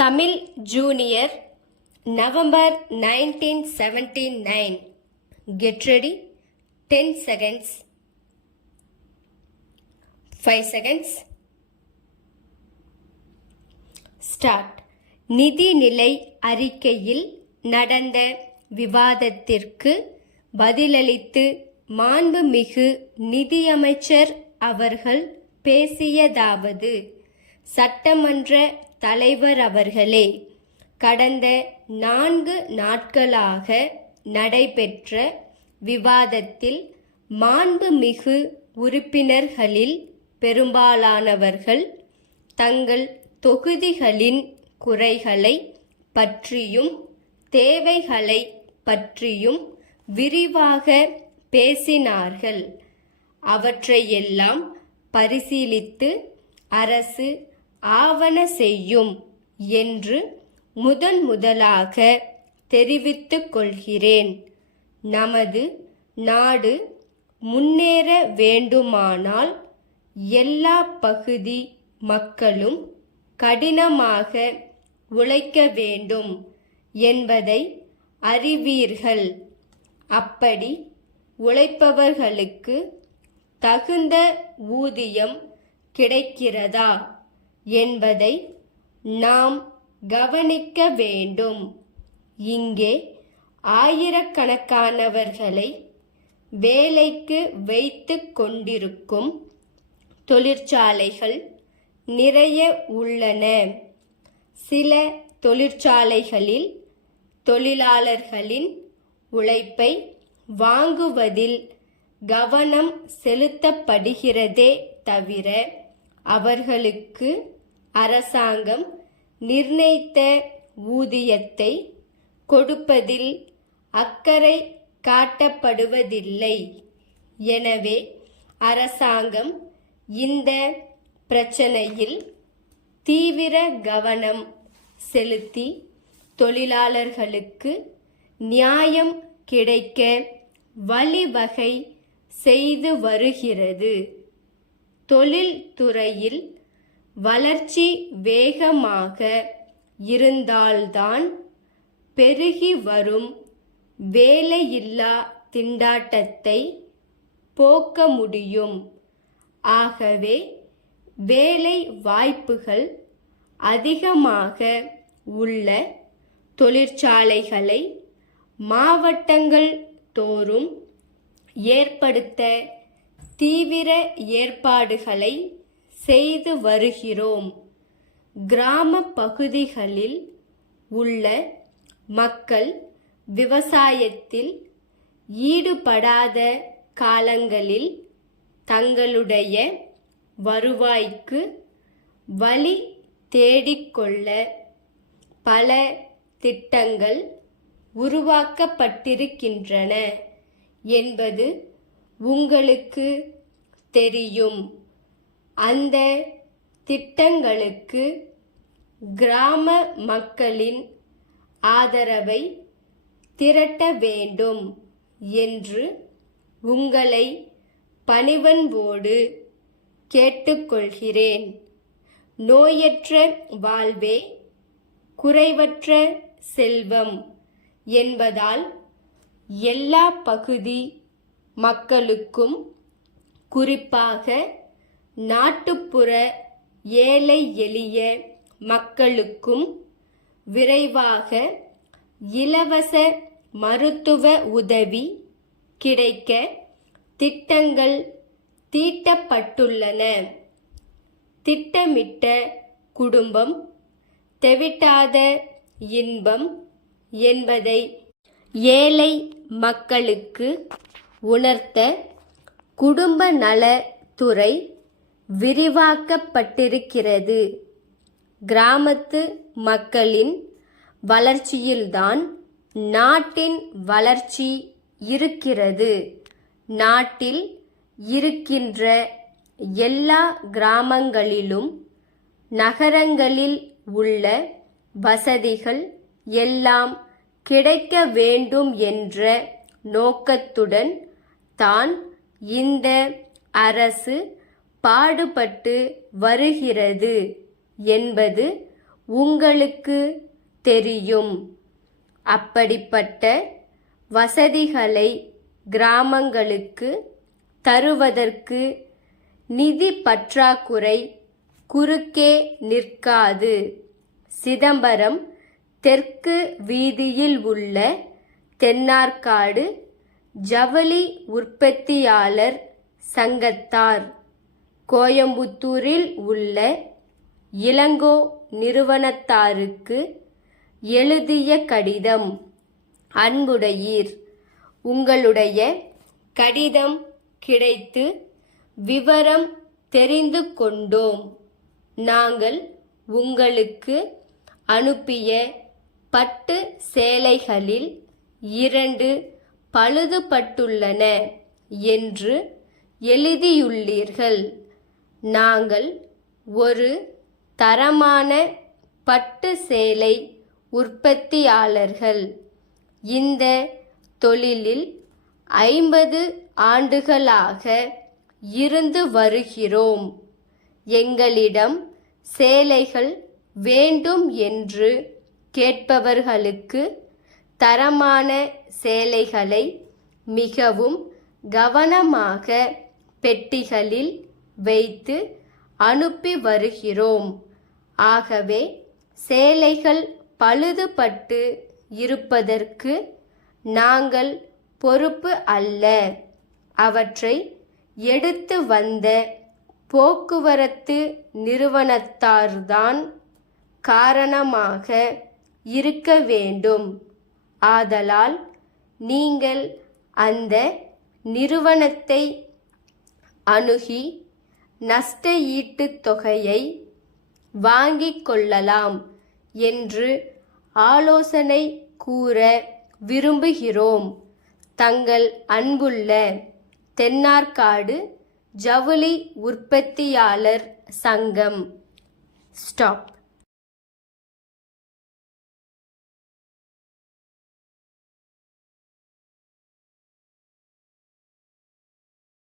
Tamil junior November 1979. Get ready. 10 seconds. 5 seconds. Start. நிதிநிலை அறிக்கையில் நடந்த விவாதத்திற்கு பதிலளித்து மாண்புமிகு நிதியமைச்சர் அவர்கள் பேசியதாவது: சட்டமன்ற தலைவர் அவர்களே, கடந்த 4 நாட்களாக நடைபெற்ற விவாதத்தில் மாண்புமிகு உறுப்பினர்களில் பெரும்பாலானவர்கள் தங்கள் தொகுதிகளின் குறைகளை பற்றியும் தேவைகளை பற்றியும் விரிவாக பேசினார்கள். அவற்றையெல்லாம் பரிசீலித்து அரசு ஆவண செய்யும் என்று முதலாக தெரிவித்துக் கொள்கிறேன். நமது நாடு முன்னேற வேண்டுமானால் எல்லா பகுதி மக்களும் கடினமாக உழைக்க வேண்டும் என்பதை அறிவீர்கள். அப்படி உழைப்பவர்களுக்கு தகுந்த ஊதியம் கிடைக்கிறதா என்பதை நாம் கவனிக்க வேண்டும். இங்கே ஆயிரக்கணக்கானவர்களை வேலைக்கு வைத்துக் கொண்டிருக்கும் தொழிற்சாலைகள் நிறைய உள்ளன. சில தொழிற்சாலைகளில் தொழிலாளர்களின் உழைப்பை வாங்குவதில் கவனம் செலுத்தப்படுகிறதே தவிர அவர்களுக்கு அரசாங்கம் நிர்ணயித்த ஊதியத்தை கொடுப்பதில் அக்கறை காட்டப்படுவதில்லை. எனவே அரசாங்கம் இந்த பிரச்சனையில் தீவிர கவனம் செலுத்தி தொழிலாளர்களுக்கு நியாயம் கிடைக்க வழிவகை செய்து வருகிறது. தொழில்துறையில் வளர்ச்சி வேகமாக இருந்தால்தான் பெருகி வரும் வேலையில்லா திண்டாட்டத்தை போக்க முடியும். ஆகவே வேலை வாய்ப்புகள் அதிகமாக உள்ள தொழிற்சாலைகளை மாவட்டங்கள் தோறும் ஏற்படுத்த தீவிர ஏற்பாடுகளை செய்து வருகிறோம். கிராம பகுதிகளில் உள்ள மக்கள் விவசாயத்தில் ஈடுபடாத காலங்களில் தங்களுடைய வருவாய்க்கு வழி தேடிக்கொள்ள பல திட்டங்கள் உருவாக்கப்பட்டிருக்கின்றன என்பது உங்களுக்கு தெரியும். அந்த திட்டங்களுக்கு கிராம மக்களின் ஆதரவை திரட்ட வேண்டும் என்று உங்களை பணிவன்போடு கேட்டுக்கொள்கிறேன். நோயற்ற வாழ்வே குறைவற்ற செல்வம் என்பதால் எல்லா பகுதி மக்களுக்கும், குறிப்பாக நாட்டுப்புற ஏழை எளிய மக்களுக்கும் விரைவாக இலவச மருத்துவ உதவி கிடைக்க திட்டங்கள் தீட்டப்பட்டுள்ளன. திட்டமிட்ட குடும்பம் தெவிட்டாத இன்பம் என்பதை ஏழை மக்களுக்கு உணர்த்த குடும்ப நலத்துறை விரிவாக்கப்பட்டிருக்கிறது. கிராமத்து மக்களின் வளர்ச்சியில்தான் நாட்டின் வளர்ச்சி இருக்கிறது. நாட்டில் இருக்கின்ற எல்லா கிராமங்களிலும் நகரங்களில் உள்ள வசதிகள் எல்லாம் கிடைக்க வேண்டும் என்ற நோக்கத்துடன் தான் இந்த அரசு பாடுபட்டு வருகிறது என்பது உங்களுக்கு தெரியும். அப்படிப்பட்ட வசதிகளை கிராமங்களுக்கு தருவதற்கு நிதி பற்றாக்குறை குறுக்கே நிற்காது. சிதம்பரம் தெற்கு வீதியில் உள்ள தென்னார்காடு ஜவுளி உற்பத்தியாளர் சங்கத்தார், கோயம்புத்தூரில் உள்ள இளங்கோ நிறுவனத்தாருக்கு எழுதிய கடிதம். அன்புடையீர், உங்களுடைய கடிதம் கிடைத்து விவரம் தெரிந்து கொண்டோம். நாங்கள் உங்களுக்கு அனுப்பிய பட்டு சேலைகளில் 2 பழுதுபட்டுள்ளன என்று எழுதியுள்ளீர்கள். நாங்கள் ஒரு தரமான பட்டு சேலை உற்பத்தியாளர்கள். இந்த தொழிலில் 50 ஆண்டுகளாக இருந்து வருகிறோம். எங்களிடம் சேலைகள் வேண்டும் என்று கேட்பவர்களுக்கு தரமான சேலைகளை மிகவும் கவனமாக பெட்டிகளில் வைத்து அனுப்பி வருகிறோம். ஆகவே சேலைகள் பழுதுபட்டு இருப்பதற்கு நாங்கள் பொறுப்பு அல்ல. அவற்றை எடுத்து வந்த போக்குவரத்து நிறுவனத்தார்தான் காரணமாக இருக்க வேண்டும். ஆதலால் நீங்கள் அந்த நிறுவனத்தை அணுகி நஷ்ட ஈட்டுத் தொகையை வாங்கிக் கொள்ளலாம் என்று ஆலோசனை கூற விரும்புகிறோம். தங்கள் அன்புள்ள தென்னார்காடு ஜவுளி உற்பத்தியாளர் சங்கம். ஸ்டாப்.